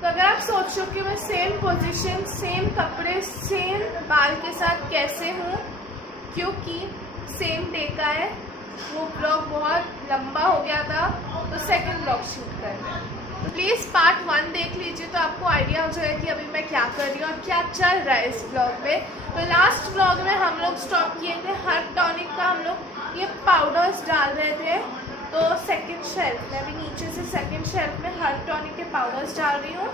तो अगर आप सोच रहे हो कि मैं सेम पोजीशन, सेम कपड़े, सेम बाल के साथ कैसे हूँ, क्योंकि सेम डे का है, वो ब्लॉग बहुत लंबा हो गया था तो सेकंड ब्लॉग शूट कर रहे हैं। तो प्लीज़ पार्ट 1 देख लीजिए तो आपको आइडिया हो जाएगा कि अभी मैं क्या कर रही हूँ और क्या चल रहा है इस ब्लॉग में। तो लास्ट ब्लॉग में हम लोग स्टॉप किए थे हर्ब टॉनिक का, हम लोग ये पाउडर्स डाल रहे थे। तो सेकंड शेल्फ में, अभी नीचे से सेकंड शेल्फ में हर्ब टॉनिक के पाउडर्स डाल रही हूँ,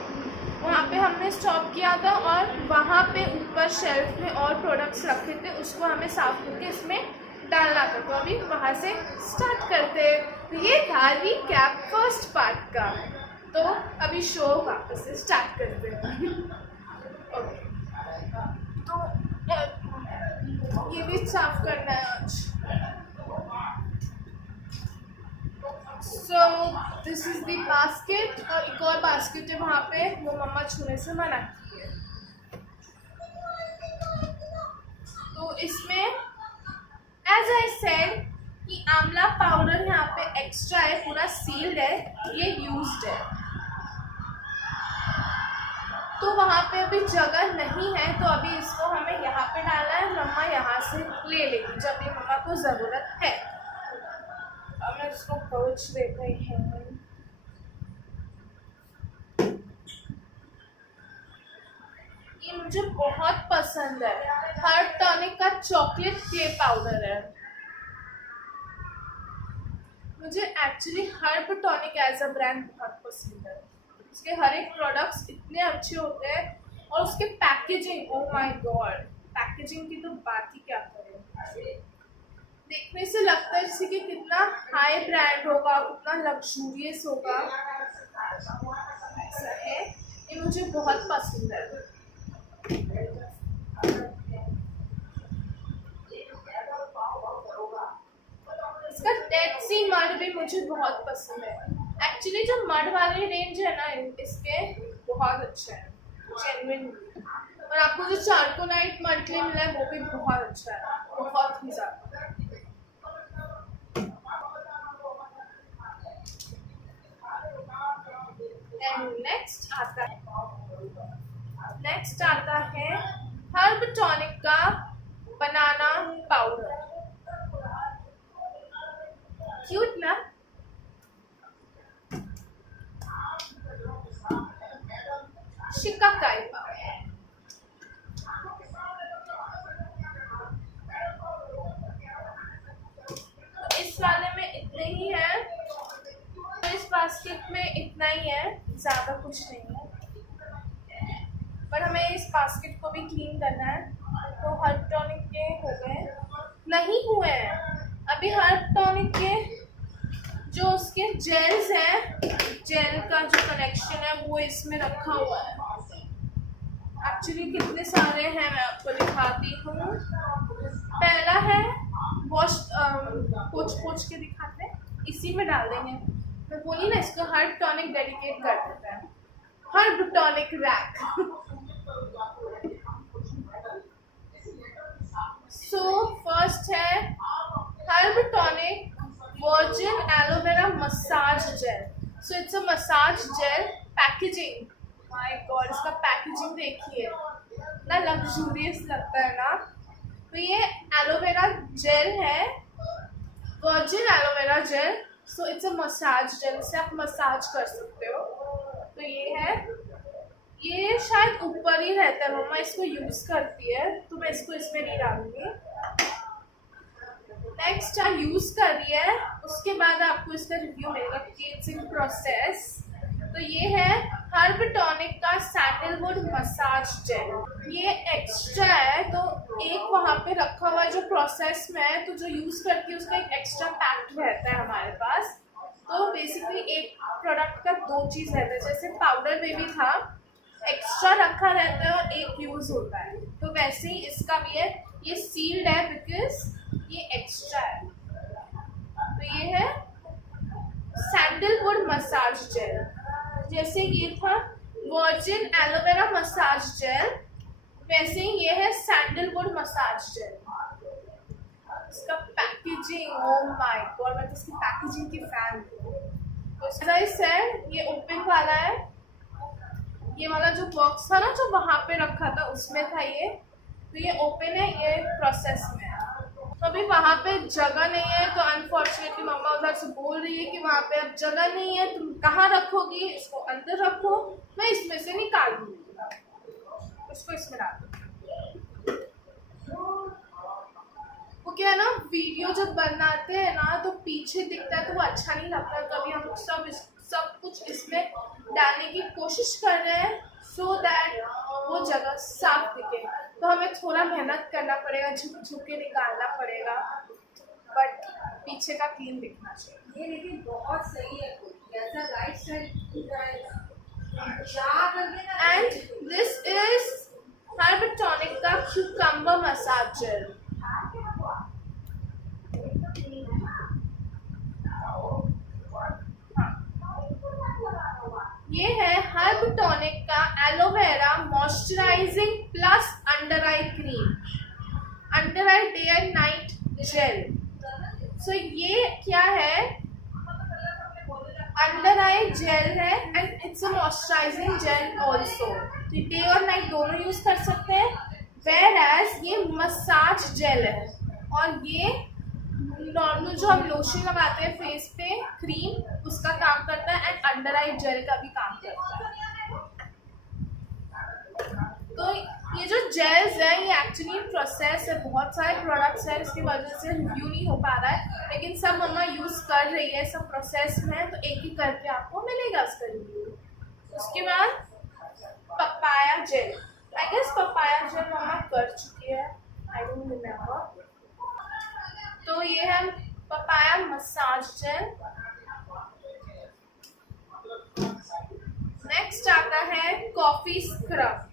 वहाँ पे हमने स्टॉप किया था और वहाँ पे ऊपर शेल्फ में और प्रोडक्ट्स रखे थे, उसको हमें साफ करके इसमें डालना था। तो अभी वहाँ से स्टार्ट करते हैं। तो ये था रिकैप फर्स्ट पार्ट का। तो अभी शो वापस से स्टार्ट करते हैं। ओके, तो ये भी साफ करना है आज। So this is the basket, और एक और बास्केट है वहाँ पे, वो मम्मा छूने से मना की है। तो इसमें एज आई सेड कि आंवला पाउडर यहाँ पे एक्स्ट्रा है, पूरा सील्ड है, ये यूज्ड है। तो वहाँ पे अभी जगह नहीं है, तो अभी इसको हमें यहाँ पे डालना है। मम्मा यहाँ से ले लेगी जब भी मम्मा को ज़रूरत है। अब मैं इसको पोंछ देते हैं। ये मुझे बहुत पसंद है, हर्ब टॉनिक का चॉकलेट क्ले पाउडर है। मुझे actually herb tonic as a brand बहुत पसंद है। उसके हर एक प्रोडक्ट्स इतने अच्छे होते हैं, और उसके packaging, oh my God, packaging की तो बात ही क्या करें। देखने से लगता है जैसे कि कितना हाई ब्रांड होगा, कितना लग्जूरियस होगा, ऐसा है। ये मुझे बहुत पसंद है। इसका डेड सी मड भी मुझे बहुत पसंद है। एक्चुअली जो मड वाली रेंज है ना इसके, बहुत अच्छा है जेन्युइन। और आपको जो चारकोनाइट मड क्ले मिला है वो भी बहुत अच्छा है, बहुत ही ज़्यादा। एंड नेक्स्ट आता है हर्ब टॉनिक का बनाना पाउडर। क्यूट ना? शिकाकाई पाउडर। इस वाले में इतने ही है, इस बास्केट में इतना ही है, ज़्यादा कुछ नहीं है। पर हमें इस बास्केट को भी क्लीन करना है। तो हर्ब टॉनिक के हो गए, नहीं हुए हैं अभी हर्ब टॉनिक के जो उसके जेल्स हैं, जेल का जो कनेक्शन है वो इसमें रखा हुआ है। एक्चुअली कितने सारे हैं मैं आपको दिखाती हूँ। पहला है वॉश, पोंछ के दिखाते हैं, इसी में डाल देंगे। मैं बोली ना, इसको हर्ब टॉनिक डेडिकेट कर देते हैं, herb tonic rack. So first है herb tonic virgin aloe vera massage gel. So it's a massage gel. Packaging, my god, इसका पैकेजिंग देखिए, ना लग्जूरियस लगता है ना। तो ये एलोवेरा जेल है, virgin aloe vera gel. So it's a massage gel, इससे आप मसाज कर सकते हो। तो ये है, ये शायद ऊपर ही रहता है, मम्मा इसको यूज करती है, तो मैं इसको इसमें नहीं डालूंगी। नेक्स्ट यूज कर रही है, उसके बाद आपको इसका रिव्यू मिलेगा कि इट्स इन प्रोसेस। तो ये है हर्ब टॉनिक का सैंडलवुड मसाज जेल। ये एक्स्ट्रा है, तो एक वहाँ पे रखा हुआ है जो प्रोसेस में है, तो जो यूज करती है उसका एक एक्स्ट्रा पैक रहता है हमारे पास। तो बेसिकली एक प्रोडक्ट का दो चीज रहता है, जैसे पाउडर में भी था, एक्स्ट्रा रखा रहता है और एक यूज होता है, तो वैसे ही इसका भी है। ये सील्ड है बिकॉज ये एक्स्ट्रा है। तो ये है सैंडलवुड मसाज जेल। जैसे ये था वर्जिन एलोवेरा मसाज जेल, वैसे ही ये है सैंडलवुड मसाज जेल। इसका पैकेजिंग, ओह माय गॉड, मैं तो इसकी पैकेजिंग की फैन हूँ। तो as I said, ये ओपन वाला है, ये वाला जो बॉक्स था ना जो वहाँ पे रखा था उसमें था ये, तो ये ओपन है, ये प्रोसेस में है। तो अभी वहाँ पे जगह नहीं है, तो अनफॉर्चुनेटली मम्मा उधर से बोल रही है कि वहाँ पे अब जगह नहीं है, तुम कहाँ रखोगी, इसको अंदर रखो, मैं इसमें से निकाल दूँगी, इसको इसमें डाल दूँ। वो क्या है ना, वीडियो जब बनाते हैं ना तो पीछे दिखता है तो वो अच्छा नहीं लगता, कभी हम सब कुछ इसमें डालने की कोशिश कर रहे हैं सो दैट वो जगह साफ दिखे, तो हमें थोड़ा मेहनत करना पड़ेगा, झुक झुक के निकालना पड़ेगा, बट पीछे का क्लीन दिखना चाहिए। ये लेकिन बहुत सही है, ऐसा lifestyle. And this is herb tonic का क्यूकम्बर मसाज जेल। ये है हर्बटॉनिक का aloe vera moisturising plus under eye cream, under eye day and night gel. सो ये क्या है, अंडर आई जेल है and it's a moisturising gel also, तो डे और नाइट दोनों यूज कर सकते हैं। वेयर एज ये मसाज जेल है, और ये नॉर्मल जो हम लोशन लगाते हैं फेस पे, क्रीम, उसका काम करता है, एंड अंडर आई जेल का भी काम करता है। तो ये जो जेल्स है ये एक्चुअली प्रोसेस है, बहुत सारे प्रोडक्ट्स हैं, इसकी वजह से रिव्यू नहीं हो पा रहा है, लेकिन सब मम्मा यूज़ कर रही है, सब प्रोसेस में, तो एक एक करके आपको मिलेगा उसका रिव्यू। उसके बाद papaya gel, I guess papaya gel मम्मा कर चुकी है, आई डोंट रिमेम्बर। तो ये है पपाया मसाज जेल। नेक्स्ट आता है coffee scrub,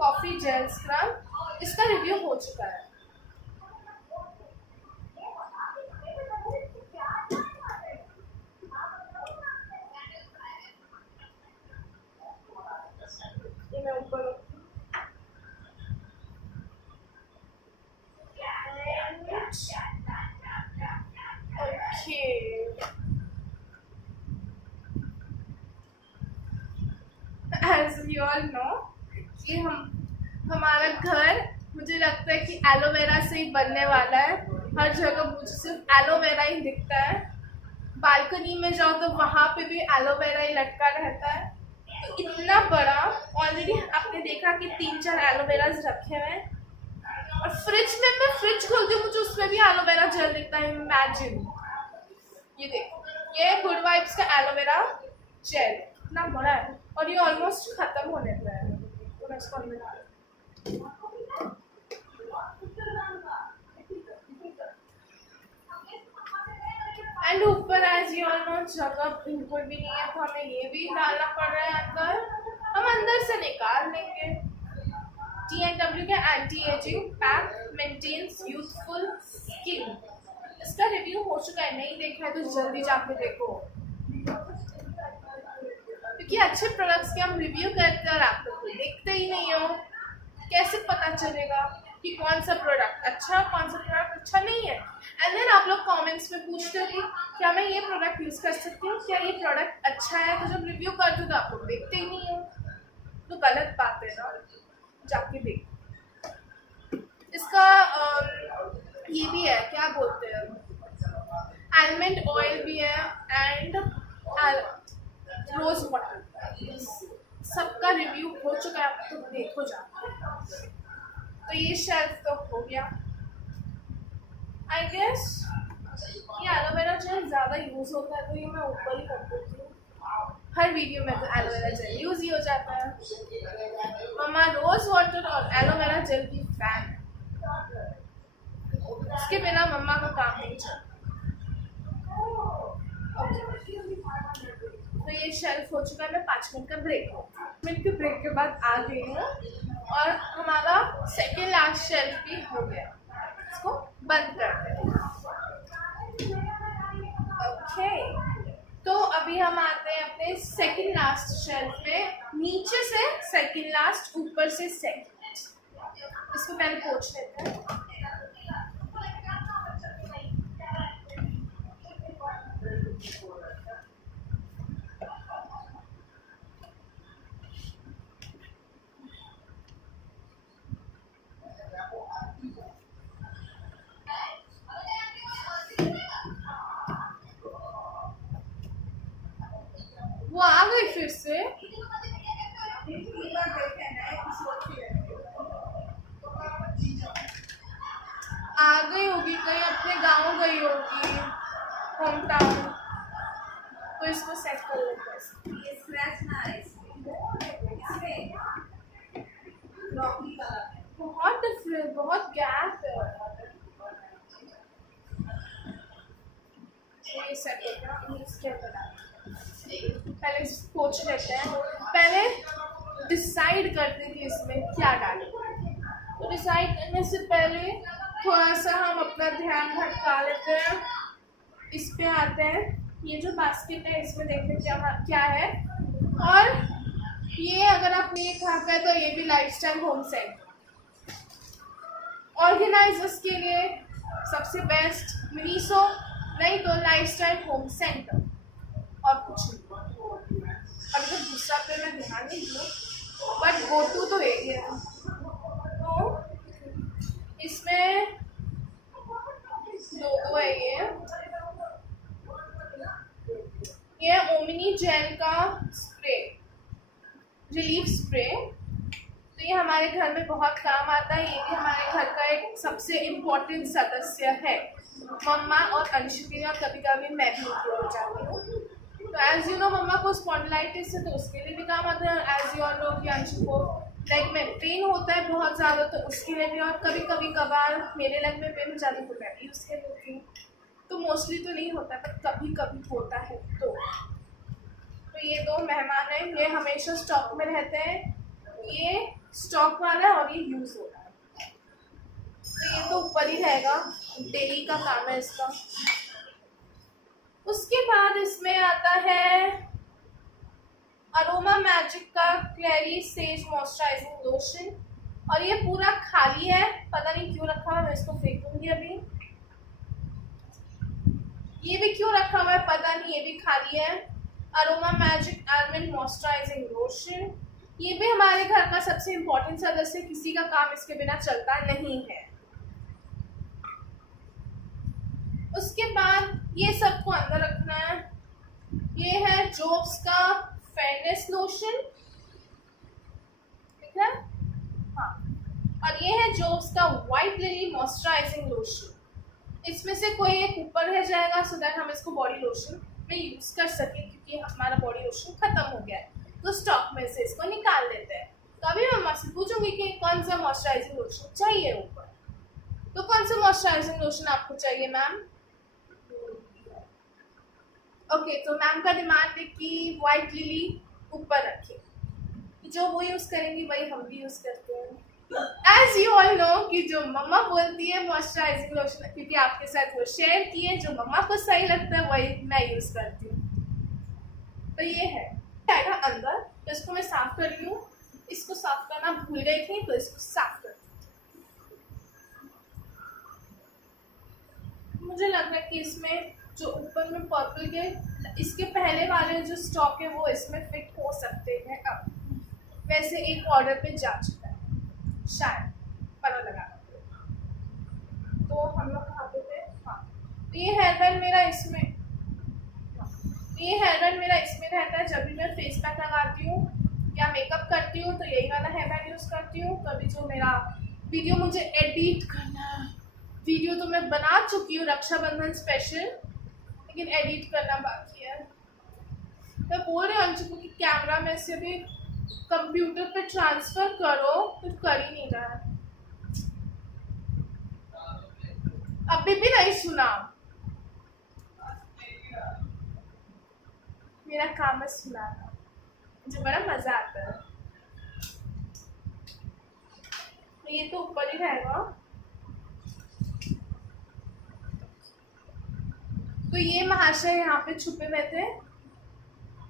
coffee jail scrub, इसका रिव्यू हो चुका है। ये मैं ऊपर एज यू ऑल नो कि हमारा घर मुझे लगता है कि एलोवेरा से ही बनने वाला है, हर जगह मुझे सिर्फ एलोवेरा ही दिखता है, बालकनी में जाओ तो वहाँ पे भी एलोवेरा ही लटका रहता है, तो इतना बड़ा ऑलरेडी आपने देखा कि 3-4 एलोवेराज रखे हुए हैं, और फ्रिज में मैं फ्रिज खोलती हूँ मुझे उसमें भी एलोवेरा जेल दिखता है, इमेजिन। ये देखो, ये गुड वाइब्स का एलोवेरा जेल इतना बड़ा है, और ये ऑलमोस्ट खत्म होने पे है, तो मैं इसको अंदर डाल, एंड ऊपर एज यू ऑल नो जगह बिल्कुल भी नहीं है, तो हमें ये भी डालना पड़ रहा है अंदर, हम अंदर से निकाल लेंगे। TNW के anti ageing pack maintains youthful skin, इसका रिव्यू हो चुका है, नहीं देखा है तो जल्दी जाके देखो, क्योंकि अच्छे प्रोडक्ट्स के हम रिव्यू करते हैं और आप लोग देखते ही नहीं हो, कैसे पता चलेगा कि कौन सा प्रोडक्ट अच्छा, कौन सा प्रोडक्ट अच्छा नहीं है। एंड देन आप लोग कमेंट्स में पूछते हो कि क्या मैं ये प्रोडक्ट यूज़ कर सकती हूँ, क्या ये प्रोडक्ट अच्छा है, तो जब रिव्यू करते हो तो आप लोग देखते ही नहीं हो, तो गलत बात है ना, जाके देखो। इसका ये भी है, क्या बोलते हैं, आलमंड ऑयल भी है एंड रोज वाटर, सबका रिव्यू हो चुका है, आप तो देखो जाके। तो ये शेल्फ तो हो गया, आई गेस ये एलोवेरा जेल ज़्यादा यूज़ होता है तो ये मैं ऊपर ही कर देती हूँ, हर वीडियो में तो एलोवेरा जेल यूज़ ही हो जाता है। मम्मा रोज वाटर और एलोवेरा जेल की फैन है, इसके बिना मम्मा का काम नहीं चलता। तो ये शेल्फ हो चुका है, मैं 5 मिनट का ब्रेक हो, मिनट के ब्रेक के बाद आ गई हूँ, और हमारा सेकेंड लास्ट शेल्फ भी हो गया, इसको बंद करते हैं। ओके, तो अभी हम आते हैं अपने सेकेंड लास्ट शेल्फ पे, नीचे से सेकेंड लास्ट, ऊपर से सेकेंड, इसको पहले पोंछ लेते हैं। वो आ गई फिर से। आ गई होगी, कहीं अपने गांव गई होगी, होम टाउन। तो इसको सेट कर लेते हैं। ये स्क्रैच ना है इसमें रॉकी कलर है। बहुत डिफरेंट, बहुत गैप है। ये सेट होगा, इसके अंदर पहले सोच लेते हैं, पहले डिसाइड करते हैं कि इसमें क्या डालें। तो डिसाइड करने से पहले थोड़ा सा हम अपना ध्यान भटका लेते हैं। इस पे आते हैं, ये जो बास्केट है इसमें देखते हैं क्या क्या है। और ये अगर आप नहीं खा पाए तो ये भी लाइफस्टाइल होम सेंटर। ऑर्गेनाइजर्स के लिए सबसे बेस्ट मिनीसो, नहीं तो लाइफस्टाइल होम सेंटर, और कुछ नहीं। अभी तो दूसरा पे मैं ध्यान नहीं दूँ, बट गो टू तो यही है। तो इसमें दो है ये ओमिनी जेल का स्प्रे, रिलीफ स्प्रे। तो ये हमारे घर में बहुत काम आता है। ये भी हमारे घर का एक सबसे इम्पोर्टेंट सदस्य है, मम्मा और अंशु के लिए, और कभी कभी मैं भी उपयोग हो जाती हूँ। तो एज यू नो मम्मा को स्पॉन्डिलाइटिस है तो उसके लिए भी काम आता है। एज यू नो कि अंशु को लेग में पेन होता है बहुत ज़्यादा, तो उसके लिए भी। और कभी कभी कभार मेरे लेग में पेन हो जाती है तो मैं भी यूज़ कर लेती हूँ। तो मोस्टली तो नहीं होता, पर कभी कभी होता है। तो ये दो मेहमान हैं, ये हमेशा स्टॉक में रहते हैं। ये स्टॉक वाला है और ये यूज़ हो रहा है, तो ये तो ऊपर ही रहेगा, डेली का काम है इसका। उसके बाद इसमें आता है अरोमा मैजिक का क्लेरी सेज मॉइस्चराइजिंग लोशन, और ये पूरा खाली है, पता नहीं क्यों रखा हुआ है, मैं इसको फेंकूंगी अभी। ये भी क्यों रखा हुआ है पता नहीं, ये भी खाली है। Aroma magic almond moisturising lotion, ये भी हमारे घर का सबसे इम्पोर्टेंट सदस्य, किसी का काम इसके बिना चलता नहीं है। उसके बाद ये सबको अंदर रखना है। ये है जोब्स का फेयरनेस लोशन, ठीक है, हाँ। और ये है जोब्स का व्हाइट लिली मॉइस्चराइजिंग लोशन। इसमें से कोई एक ऊपर रह जाएगा सो दैट हम इसको बॉडी लोशन में यूज कर सके, क्योंकि हमारा बॉडी लोशन खत्म हो गया है तो स्टॉक में से इसको निकाल लेते हैं। तो अभी मम्मा से पूछूंगी कि कौन सा मॉइस्चराइजिंग लोशन चाहिए ऊपर। तो कौन सा मॉइस्चराइजिंग लोशन आपको चाहिए मैम? ओके, तो मैम का डिमांड है कि व्हाइट लिली ऊपर रखें, जो वो यूज करेंगी वही हम भी यूज करते हैं। एज यू ऑल नो कि जो मम्मा बोलती है मॉइस्चराइजिंग लोशन, क्योंकि आपके साथ वो शेयर किए, जो मम्मा को सही लगता है वही मैं यूज करती हूँ। तो ये है जाएगा अंदर, तो इसको मैं साफ कर रही हूँ। इसको साफ करना भूल गई थी तो इसको साफ कर। मुझे लग रहा है कि इसमें जो ऊपर में पर्पल के इसके पहले वाले जो स्टॉक है वो इसमें फिट हो सकते हैं। अब वैसे एक ऑर्डर पे जा चुका है शायद, पता लगा। तो हम लोग कहाँ पे थे? हाँ, तो ये हेयर बैंड मेरा इसमें, ये हेयर बैंड मेरा इसमें रहता है। जब भी मैं फेस पैक लगाती हूँ या मेकअप करती हूँ तो यही वाला हेयर बैंड यूज़ करती हूँ। कभी जो मेरा वीडियो मुझे एडिट करना है, वीडियो तो मैं बना चुकी हूँ रक्षाबंधन स्पेशल, लेकिन एडिट करना बाकी है। मैं बोल रही हूँ अंशु को कि कैमरा में से भी कंप्यूटर पे ट्रांसफर करो, तो कर ही नहीं रहा है। अभी भी नहीं सुना। मेरा काम है सुनाना, मुझे बड़ा मजा आता है। ये तो ऊपर ही रहेगा। तो ये महाशय यहाँ पे छुपे हुए थे,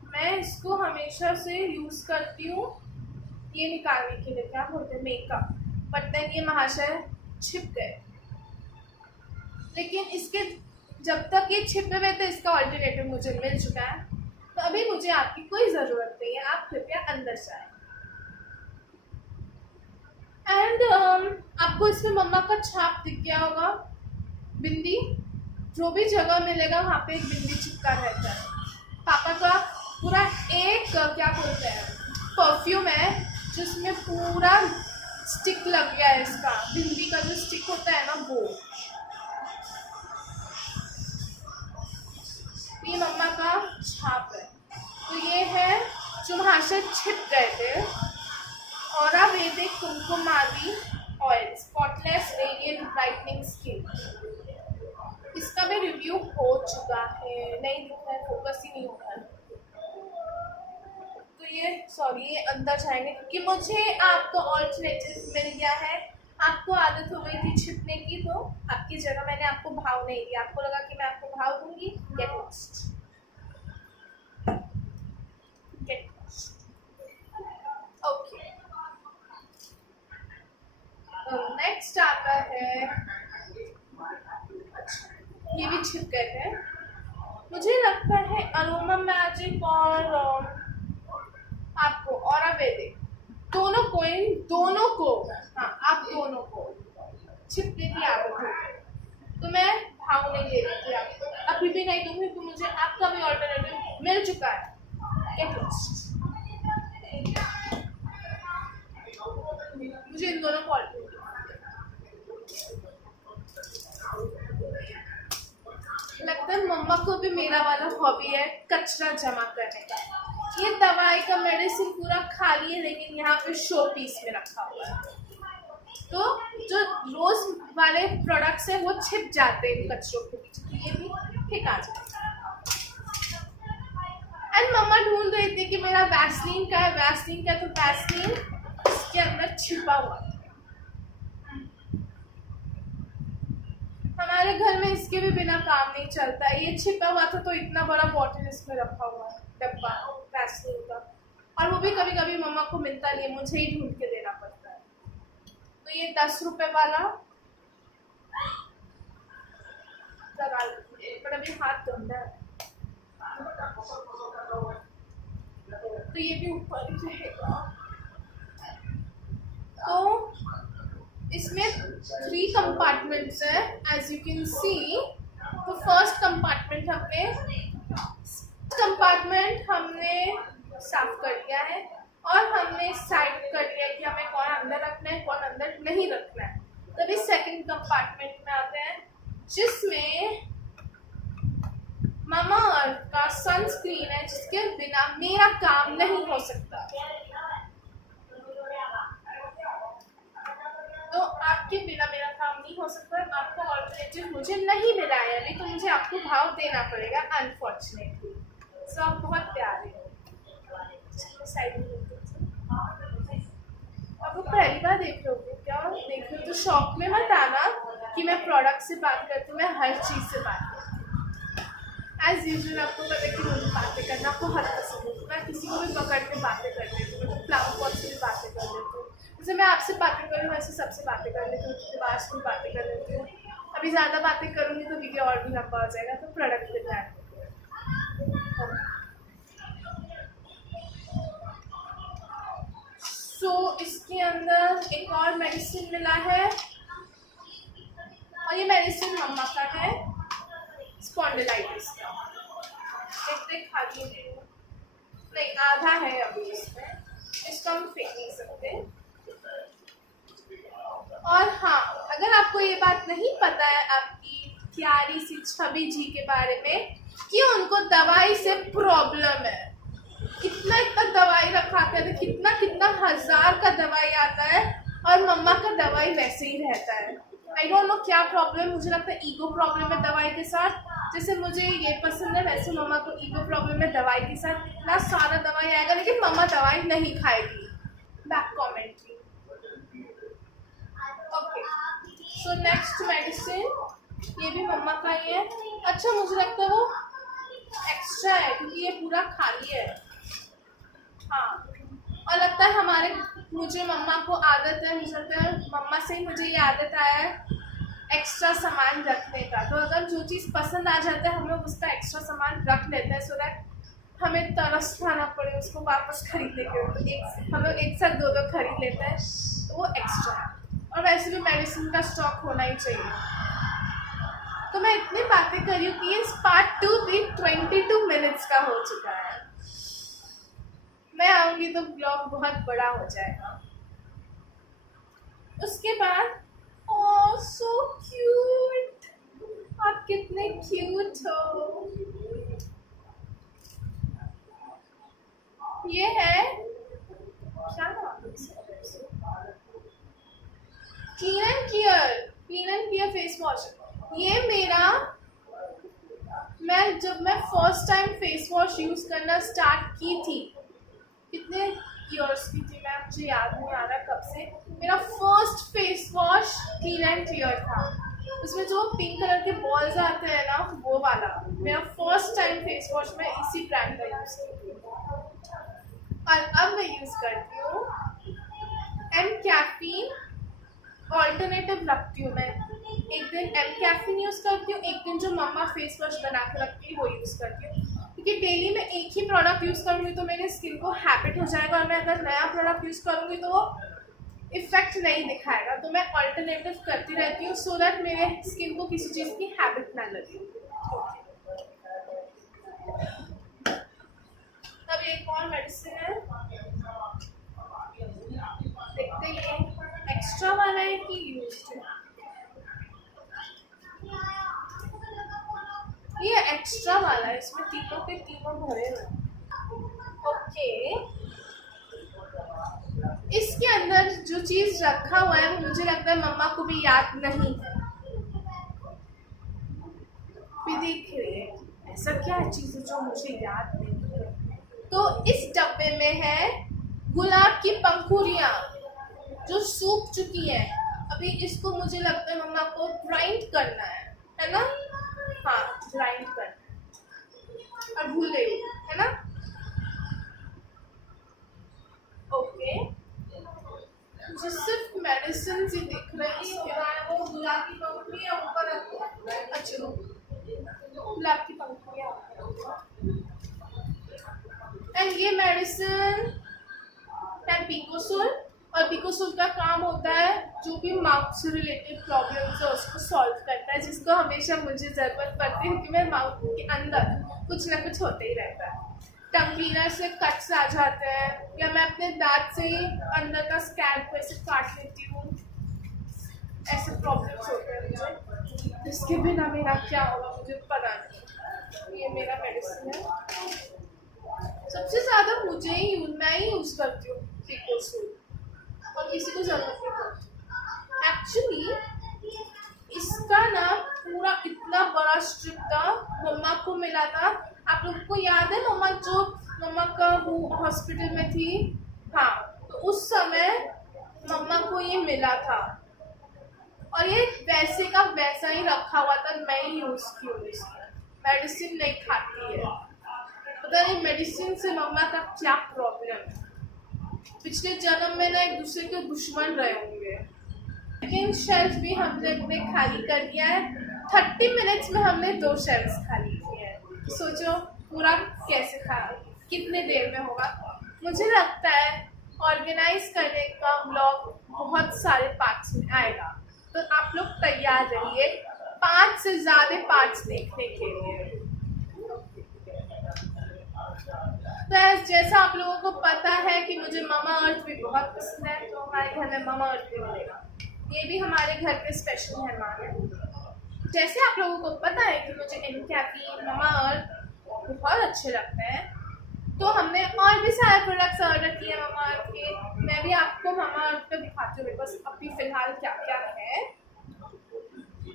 मैं इसको हमेशा से यूज करती हूँ ये निकालने के लिए, क्या बोलते हैं, मेकअप। बट देन ये महाशय छिप गए, लेकिन इसके जब तक ये छिपे हुए थे इसका ऑल्टरनेटिव मुझे मिल चुका है। तो अभी मुझे आपकी कोई ज़रूरत नहीं है, आप कृपया अंदर जाएं। एंड आपको इसमें मम्मा का छाप दिख गया होगा, बिंदी। जो भी जगह मिलेगा वहाँ पे एक बिंदी चिपका रहता है। पापा का पूरा क्या बोलते हैं, परफ्यूम है जिसमें पूरा स्टिक लग गया है इसका, बिंदी का जो स्टिक होता है ना वो। ये मम्मा का छाप है। तो ये है जो वहाँ से छिप गए थे, और Ayurvedic Kumkumadi oil spotless radiant brightening skin. इसका भी रिव्यू हो चुका है, नहीं दिख रहा है, फोकस ही नहीं हो रहा है। तो ये सॉरी ये अंदर जाएंगे क्योंकि मुझे आपको ऑल्टरनेटिव मिल गया है। आपको आदत हो गई थी छिपने की, तो आपकी जगह मैंने आपको भाव नहीं दिया। आपको लगा कि मैं आपको भाव दूंगी, get lost, get lost. Okay, next आता है, अच्छा ये भी छिप गए थे। मुझे लगता है अरोमा मैजिक और आपको और आयुर्वेदिक दोनों को, इन दोनों को, हाँ आप दोनों को छिपने की आदत हो, तो मैं भाव नहीं दे रही थी आपको, अभी भी नहीं दूंगी क्योंकि मुझे आपका भी ऑल्टरनेटिव मिल चुका है। Get lost. मुझे इन दोनों को ऑल्टरनेटिव, लगता है मम्मा को भी मेरा वाला हॉबी है कचरा जमा करने का। ये दवाई का मेडिसिन पूरा खाली है, लेकिन यहाँ पे शो पीस में रखा हुआ है। तो जो रोज वाले प्रोडक्ट्स हैं वो छिप जाते हैं कचरों के बीच, ये भी ठीक आ जाता है। एंड मम्मा ढूंढ रही थी कि मेरा वैसलीन का है, वैसलीन का, तो वैसलीन इसके अंदर छिपा हुआ है। हमारे घर में इसके भी बिना काम नहीं चलता है। ये छिपा हुआ था तो इतना बड़ा बॉटल इसमें रखा हुआ है, डब्बा वैसलीन का, और वो भी कभी कभी मम्मा को मिलता नहीं है, मुझे ही ढूंढ के देना पड़ता है। तो ये 10 रुपए वाला लगा लीजिए, पर अभी हाथ गंदा है तो ये भी ऊपर ही रहेगा। तो इसमें 3 कंपार्टमेंट्स है, एज यू कैन सी। तो फर्स्ट कंपार्टमेंट हमने साफ कर लिया है, और हमने साइड कर लिया कि हमें कौन अंदर रखना है, कौन अंदर नहीं रखना है। तभी सेकंड कंपार्टमेंट में आते हैं, जिसमें मामा अर्थ का सनस्क्रीन है, जिसके बिना मेरा काम नहीं हो सकता। तो आपके बिना मेरा काम नहीं हो सकता। आपको ऑल्टरनेटिव मुझे नहीं मिला है अभी, तो मुझे आपको भाव देना पड़ेगा अनफॉर्चुनेटली। सो आप बहुत प्यारे हो। साइड में अब वो पहली बार देख रहे हो क्या, देख रहे हो तो शॉप में मत आना कि मैं प्रोडक्ट से बात करती हूँ, मैं हर चीज़ से बात करती हूँ। एज यूजुअल आपको पता है कि मुझे बातें करना आपको हर पसंद है, मैं किसी को भी पकड़ के बातें कर लेती हूँ, मैं फ्लावर पॉट से भी बातें कर लेती हूँ। जैसे मैं आपसे बातें कर रही हूँ वैसे सबसे बातें कर लेती हूँ, दीवार से भी बातें कर लेती हूँ। अभी ज़्यादा बातें करूँगी तो वीडियो और भी लंबा हो जाएगा, तो प्रोडक्ट पे ध्यान। सो इसके अंदर एक और मेडिसिन मिला है, और ये मेडिसिन मम्मा का है स्पॉन्डिलाइटिस का। देखते खाली नहीं, आधा है अभी इसमें, इसको हम फेंक नहीं सकते। और हाँ, अगर आपको ये बात नहीं पता है आपकी प्यारी सी छवि जी के बारे में कि उनको दवाई से प्रॉब्लम है, इतना इतना दवाई रखा कर, कितना कितना हजार का दवाई आता है, और मम्मा का दवाई वैसे ही रहता है। आई डोंट नो क्या प्रॉब्लम, मुझे लगता है ईगो प्रॉब्लम है दवाई के साथ। जैसे मुझे ये पसंद है वैसे मम्मा को ईगो प्रॉब्लम है दवाई के साथ। इतना सारा दवाई आएगा लेकिन मम्मा दवाई नहीं खाएगी। Back commentary. Okay, so next medicine, ये भी मम्मा का ही है। अच्छा मुझे लगता है वो एक्स्ट्रा है क्योंकि ये पूरा खाली है। हाँ, और लगता है हमारे, मुझे मम्मा को आदत है, मुझे लगता है मम्मा से ही मुझे ये आदत आया है एक्स्ट्रा सामान रखने का। तो अगर जो चीज़ पसंद आ जाता है हम लोग उसका एक्स्ट्रा सामान रख लेते हैं, सो दैट हमें तरस खाना पड़े उसको वापस खरीदने के। तो हम लोग एक साथ 2 खरीद लेते हैं, तो वो एक्स्ट्रा है। और वैसे भी मेडिसिन का स्टॉक होना ही चाहिए। तो मैं इतनी बातें कर रही हूँ कि ये पार्ट 2 भी 22 मिनट्स का हो चुका है। मैं करूँगी तो ब्लॉग बहुत बड़ा हो जाएगा। उसके बाद ओह सो क्यूट, आप कितने क्यूट हो। ये है क्या नाम है clean and clear face wash. ये मेरा जब मैं first time face wash use करना स्टार्ट की थी, कितने ईयर्स की थी मैं, मुझे याद नहीं आ रहा कब से, मेरा first face wash clean and clear था। उसमें जो पिंक कलर के बॉल्स आते हैं ना, वो वाला मेरा फर्स्ट टाइम फेस वॉश मैं इसी ब्रांड का यूज की थी। और अब मैं यूज करती हूँ एम कैफीन ऑल्टरनेटिव रखती हूँ मैं। एक दिन एम कैफीन यूज करती हूँ, एक दिन जो मम्मा फेस वॉश बना के रखती है वो यूज करती हूँ, क्योंकि डेली में एक ही प्रोडक्ट यूज करूँगी तो मेरे स्किन को हैबिट हो जाएगा, और मैं अगर नया प्रोडक्ट यूज करूँगी तो वो इफेक्ट नहीं दिखाएगा। तो मैं ऑल्टरनेटिव करती रहती हूँ सो दैट मेरे स्किन को किसी चीज़ की हैबिट ना लगे। अब एक और मेडिसिन है, देखते ये एक्स्ट्रा वाला है कि यूज्ड है। ये एक्स्ट्रा वाला है, इसमें तीनों के तीनों भरे हुए। ओके, इसके अंदर जो चीज रखा हुआ है वो मुझे लगता है मम्मा को भी याद नहीं है। देख रही है ऐसा क्या चीज है जो मुझे याद नहीं है। तो इस डब्बे में है गुलाब की पंखुड़ियाँ जो सूख चुकी है। अभी इसको मुझे लगता है मम्मा को ग्राइंड करना है ना? हाँ, ग्राइंड करना और भूल गई है ना? ओके, मुझे सिर्फ मेडिसिन ही दिख रही है। वो गुलाब की पंखुड़ियाँ ऊपर रखो। अच्छा, गुलाब की पंखुड़ियाँ। एंड ये मेडिसिन है पिकोसोल, और पिकोसोल का काम होता है जो भी माउथ से रिलेटेड प्रॉब्लम्स है उसको सॉल्व करता है, जिसको हमेशा मुझे ज़रूरत पड़ती है क्योंकि मेरे माउथ के अंदर कुछ ना कुछ होते ही रहता है। टंग क्लीनर से कट्स आ जाते हैं, या मैं अपने दांत से अंदर का स्कैल्प को ऐसे काट लेती हूँ, ऐसे प्रॉब्लम्स होते हैं मुझे। इसके बिना मेरा क्या होगा मुझे पता नहीं। ये मेरा मेडिसिन है, सबसे ज़्यादा मैं ही यूज़ करती हूँ पिकोसोल, और किसी को ज़रूरत नहीं पड़ती। एक्चुअली इसका ना पूरा इतना बड़ा स्ट्रिप था, मम्मा को मिला था। आप लोगों को याद है मम्मा का वो हॉस्पिटल में थी, हाँ, तो उस समय मम्मा को ये मिला था, और ये वैसे का वैसा ही रखा हुआ था। मैं ही यूज़ की हूँ, मेडिसिन नहीं खाती है। पता नहीं मेडिसिन से मम्मा का क्या प्रॉब्लम है, पिछले जन्म में ना एक दूसरे के दुश्मन रहे होंगे। लेकिन शेल्फ भी हमने अपने खाली कर दिया है। 30 मिनट्स में हमने 2 शेल्फ खाली किए हैं। सोचो पूरा कैसे कितने देर में होगा। मुझे लगता है ऑर्गेनाइज करने का ब्लॉग बहुत सारे पार्ट्स में आएगा, तो आप लोग तैयार रहिए 5 से ज़्यादा पार्ट्स देखने के लिए। तो जैसा आप लोगों को पता है कि मुझे मामा अर्थ भी बहुत पसंद है, तो हमारे घर में मामा अर्थ भी मिलेगा। ये भी हमारे घर के स्पेशल मेहमान है। जैसे आप लोगों को पता है कि मुझे एम कैफीन, मामा अर्थ बहुत अच्छे लगते हैं, तो हमने और भी सारे प्रोडक्ट्स ऑर्डर किए मामा अर्थ के। मैं भी आपको मामा अर्थ का दिखाती हूँ बस अभी फ़िलहाल क्या क्या है।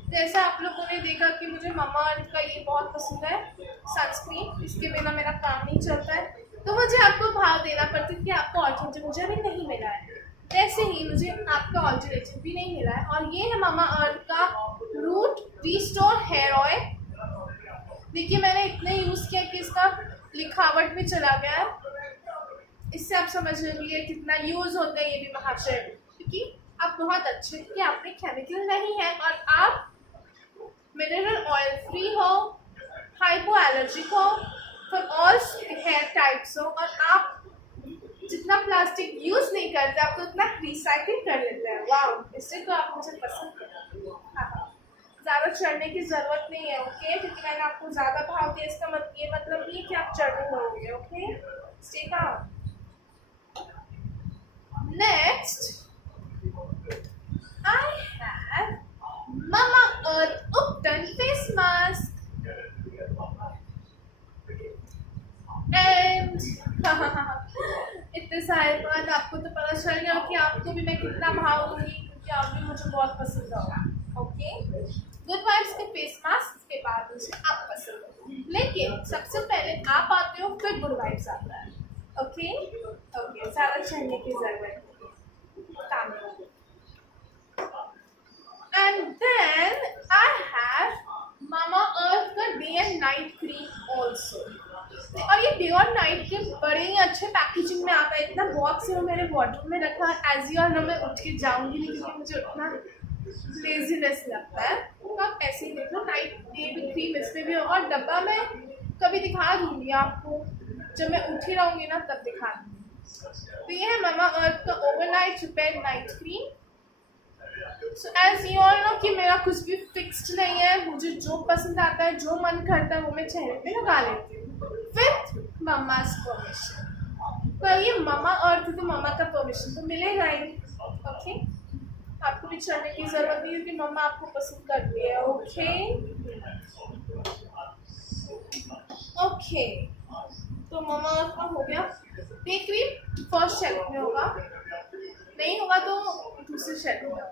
जैसा आप लोगों ने देखा कि मुझे मामा अर्थ का ये बहुत पसंद है सनस्क्रीन, इसके बिना मेरा काम नहीं चलता है, तो मुझे आपको भाव देना पड़ता है कि आपको ऑल्टरनेटिव मुझे अभी नहीं मिला है, वैसे ही मुझे आपका ऑल्टरनेटिव भी नहीं मिला है। और ये है मामा अर्थ का रूट रिस्टोर हेयर ऑयल। देखिए मैंने इतने यूज़ किया कि इसका लिखावट भी चला गया है। इससे आप समझ लीजिए कितना यूज़ होता है ये भी महाशय, क्योंकि आप बहुत अच्छे कि आप में केमिकल नहीं है, और आप मिनरल ऑयल फ्री हो, हाइपो एलर्जिक हो, फॉर ऑल हेयर टाइप्स हो, और आप जितना प्लास्टिक यूज नहीं करते आप तो उतना रिसाइकिल कर लेते हैं। वाह, इससे तो आप मुझे पसंद है। ज़्यादा चढ़ने की ज़रूरत नहीं है, ओके, क्योंकि मैंने आपको ज़्यादा भाव दिया, इसका ये मतलब नहीं है कि आप चढ़ने लगोगे। Okay, stay calm. Next, I have Mamaearth Upton face mask. And इतने सारे बाद आपको तो पता चल गया कि आपको भी मैं कितना भावूंगी, क्योंकि आप भी मुझे बहुत पसंद होगा. ओके, गुड वाइब्स के फेस मास्क के बाद मुझे आप पसंद हो, लेकिन सबसे पहले आप आते हो फिर गुड वाइब्स आता है. ओके ओके, ज़्यादा चढ़ने की जरूरत नहीं, काम करो. And then I have Mamaearth का day and night cream also. और ये डे और नाइट के बड़े ही अच्छे पैकेजिंग में आता है. इतना बॉक्स है वो मेरे वार्डरोब में रखा है. एज यू ऑल नो मैं उठ के जाऊंगी नहीं, क्योंकि मुझे उतना लेजीनेस लगता है. तो आप ऐसे ही देख लो, नाइट डे भी क्रीम इसमें भी होगा. और डब्बा मैं कभी दिखा दूंगी आपको, जब मैं उठी रहूंगी ना तब दिखा दूंगी. तो ये है Mamaearth का overnight repair night cream. So as you all know कि मेरा कुछ भी फिक्स्ड नहीं है. मुझे जो पसंद आता है, जो मन करता है वो मैं चेहरे पे लगा लेती हूँ विथ मम्मा's परमिशन. पर ये Mamaearth तो मम्मा का परमिशन तो मिलेगा ही. ओके, आपको भी चलने की जरूरत नहीं, क्योंकि मम्मा आपको पसंद करती है. ओके ओके, तो Mamaearth का हो गया. डे क्रीम फर्स्ट शेल्फ में होगा, नहीं होगा तो दूसरे शेल्फ में होगा.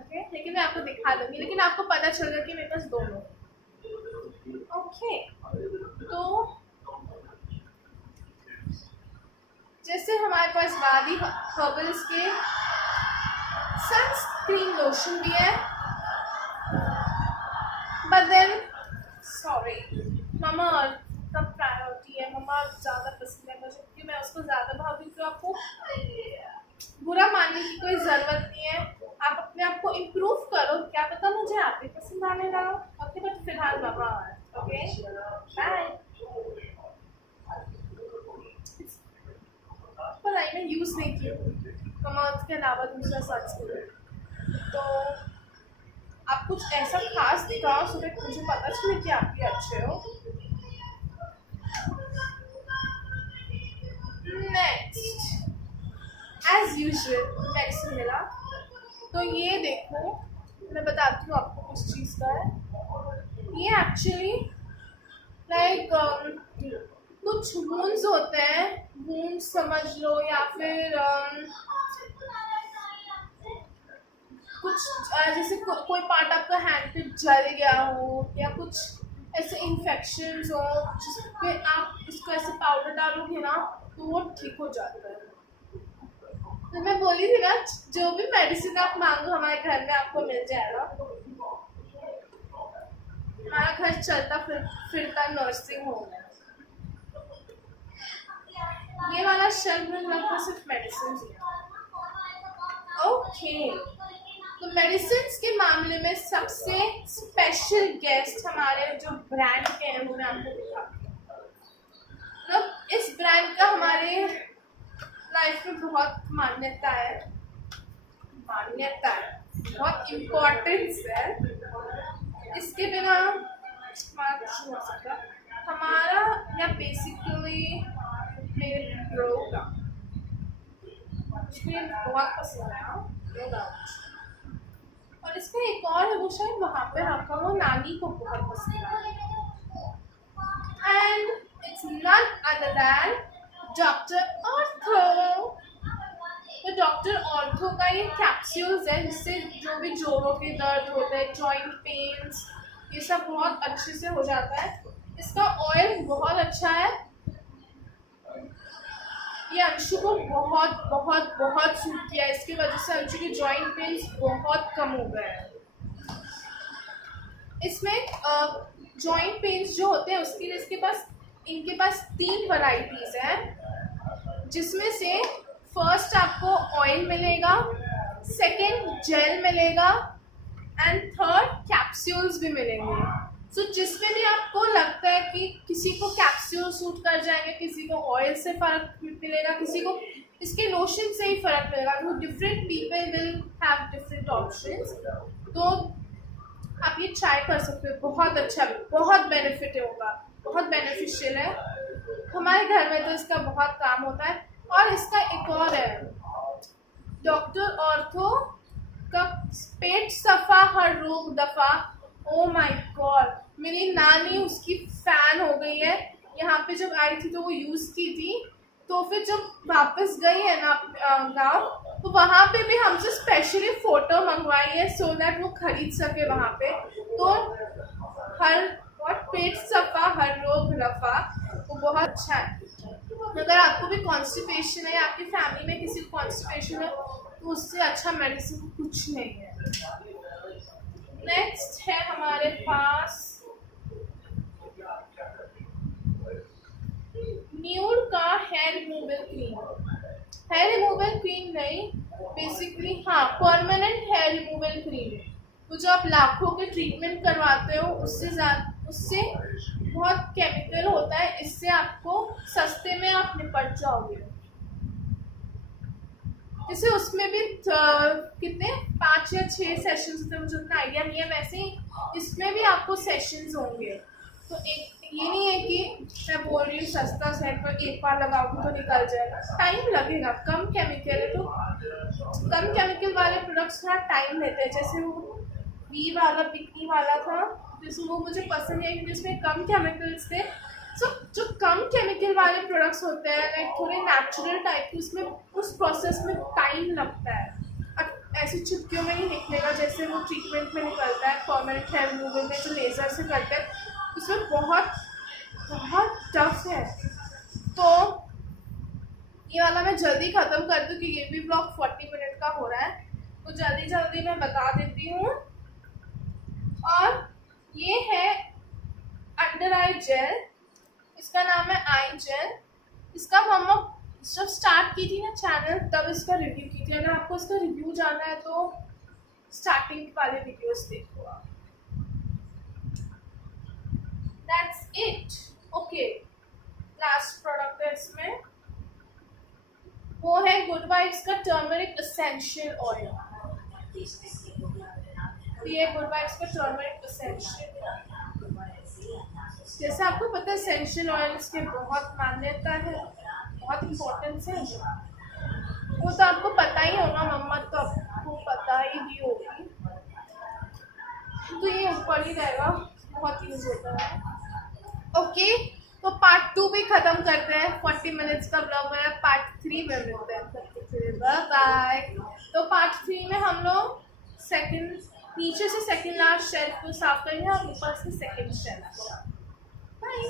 ओके, लेकिन मैं आपको दिखा दूंगी, लेकिन आपको पता चलेगा कि मेरे पास दोनों. ओके, तो जैसे हमारे पास वादी हर्बल्स के सनस्क्रीन लोशन भी है, बट देन सॉरी Mamaearth का प्रायोरिटी है. Mamaearth ज़्यादा पसंद है मुझे, क्योंकि मैं उसको ज़्यादा भावती हूँ. तो आपको बुरा मानने की कोई ज़रूरत नहीं है. आप अपने आप को इम्प्रूव करो, क्या पता मुझे आप भी पसंद आने लगा. ओके, बट फिलहाल Mamaearth. Okay, bye. पर आई मैं यूज़ नहीं की Mamaearth के अलावा दूसरा सनस्क्रीन. तो आप कुछ ऐसा खास दिखाओ सो दैट मुझे पता चले कि आप भी अच्छे हो. नेक्स्ट, एज यूजुअल मेडिसिन मिला. तो ये देखो, मैं बताती हूँ आपको कुछ चीज़ का है. ये एक्चुअली लाइक कुछ वूंड्स होते हैं, वूंड्स समझ लो, या फिर कुछ जैसे कोई पार्ट आपका हैंड पे जल गया हो, या कुछ ऐसे इन्फेक्शंस हो, जिस पे आप इसको ऐसे पाउडर डालोगे ना तो वो ठीक हो जाता है. तो मैं बोली थी ना, जो भी मेडिसिन आप मांगो हमारे घर में आपको मिल जाएगा. हमारा घर चलता फिरता नर्सिंग होम है. ये वाला शेल्फ में लगता सिर्फ मेडिसिन ही है. ओके, तो मेडिसिन के मामले में सबसे स्पेशल गेस्ट हमारे जो ब्रांड के हैं वो मैं आपको दिखाती हूँ. मतलब इस ब्रांड का हमारे लाइफ में बहुत मान्यता है, बहुत इम्पोर्टेंस है. इसके बिना हमारा कुछ नहीं हो सकता. हमारा या बेसिकली मेरे ब्रो का मुझे बहुत पसंद है. और इसमें एक और है, वो शायद वहाँ पे रखा, वो नानी को बहुत पसंद है. And it's none other than doctor ortho. तो डॉक्टर ऑर्थो का ये कैप्सूल्स है, जिससे जो भी जोड़ों के दर्द होते हैं, जॉइंट पेन्स, ये सब बहुत अच्छे से हो जाता है. इसका ऑयल बहुत अच्छा है. ये अंशु को बहुत बहुत बहुत सूट किया है. इसकी वजह से अंशु के जॉइंट पेन्स बहुत कम हो गए हैं. इसमें जॉइंट पेन्स जो होते हैं उसके लिए इनके पास 3 वैरायटीज़ हैं, जिसमें से फर्स्ट आपको ऑयल मिलेगा, सेकंड जेल मिलेगा, एंड थर्ड कैप्सूल्स भी मिलेंगे. सो जिसमें भी आपको लगता है कि किसी को कैप्सूल सूट कर जाएंगे, किसी को ऑयल से फ़र्क मिलेगा, किसी को इसके लोशन से ही फ़र्क मिलेगा. तो different people will have different options. तो आप ये ट्राई कर सकते हो. बहुत अच्छा, बहुत बेनिफिट होगा, बहुत बेनिफिशियल है. हमारे घर में तो इसका बहुत काम होता है. और इसका एक और है, डॉक्टर ऑर्थो का पेट सफा हर रोग दफा। ओ माय गॉड, मेरी नानी उसकी फैन हो गई है। यहाँ पे जब आई थी तो वो यूज की थी, तो फिर जब वापस गई है ना गाँव, तो वहाँ पे भी हमसे स्पेशली फोटो मंगवाई है सो दैट वो खरीद सके वहाँ पे। तो हर और पेट सफा हर रोग रफा, वो बहुत अच्छा है। अगर आपको भी कॉन्स्टिपेशन है या आपकी फैमिली में किसी को कॉन्स्टिपेशन है तो उससे अच्छा मेडिसिन कुछ नहीं है। नेक्स्ट है हमारे पास न्यूड का hair removal cream. Hair removal cream नहीं, बेसिकली हाँ परमानेंट हेयर रिमूवल क्रीम। वो जो आप लाखों के ट्रीटमेंट करवाते हो उससे बहुत केमिकल होता है, इससे आपको सस्ते में आप निपट जाओगे। जैसे उसमें भी कितने 5 या 6 सेशंस होते हैं, मुझे उतना आइडिया नहीं है। वैसे ही इसमें भी आपको सेशंस होंगे। तो एक ये नहीं है कि मैं बोल रही हूँ सस्ता है पर एक बार लगाओगे तो निकल जाएगा, टाइम लगेगा। कम केमिकल है तो कम केमिकल वाले प्रोडक्ट्स थोड़ा टाइम लेते हैं। जैसे वो वी वाला बिकनी वाला था, जैसे वो मुझे पसंद है क्योंकि उसमें कम केमिकल्स थे। सो जो कम केमिकल वाले प्रोडक्ट्स होते हैं लाइक थोड़े नेचुरल टाइप के, उसमें उस प्रोसेस में टाइम लगता है। अब ऐसे चुटकियों में नहीं निकलेगा जैसे वो ट्रीटमेंट में निकलता है। परमानेंट हेयर रिमूवल में जो लेज़र से करते हैं उसमें बहुत बहुत टफ है। तो ये वाला मैं जल्दी ख़त्म कर दूँ कि ये भी ब्लॉग 40 मिनट का हो रहा है, तो जल्दी जल्दी मैं बता देती हूँ। और ये है अंडर आई जेल, इसका नाम है आई जेल। इसका मम्मा जब स्टार्ट की थी ना चैनल तब इसका रिव्यू की थी। अगर आपको इसका रिव्यू जानना है तो स्टार्टिंग वाले वीडियोस देखो आप। That's it. Okay, last product है इसमें, वो है गुड वाइब्स का टर्मरिक एसेंशियल ऑयल। ये गुड वाइब्स का टर्मरिक एसेंशियल। जैसे आपको पता है एसेंशियल ऑयल्स के बहुत मान्यता है, बहुत इम्पोर्टेंस है। वो तो आपको पता ही होगा, मम्मा तो आपको पता ही भी होगी। तो ये ऊपर ही रहेगा, बहुत यूज होता है। ओके, तो पार्ट 2 भी ख़त्म करते हैं। 40 मिनट्स का ब्लॉग है, पार्ट 3 में मिलते हैं। Bye bye. तो पार्ट 3 में हम लोग नीचे से सेकंड लास्ट शेल्फ को साफ करेंगे और ऊपर से सेकंड शेल्फ को।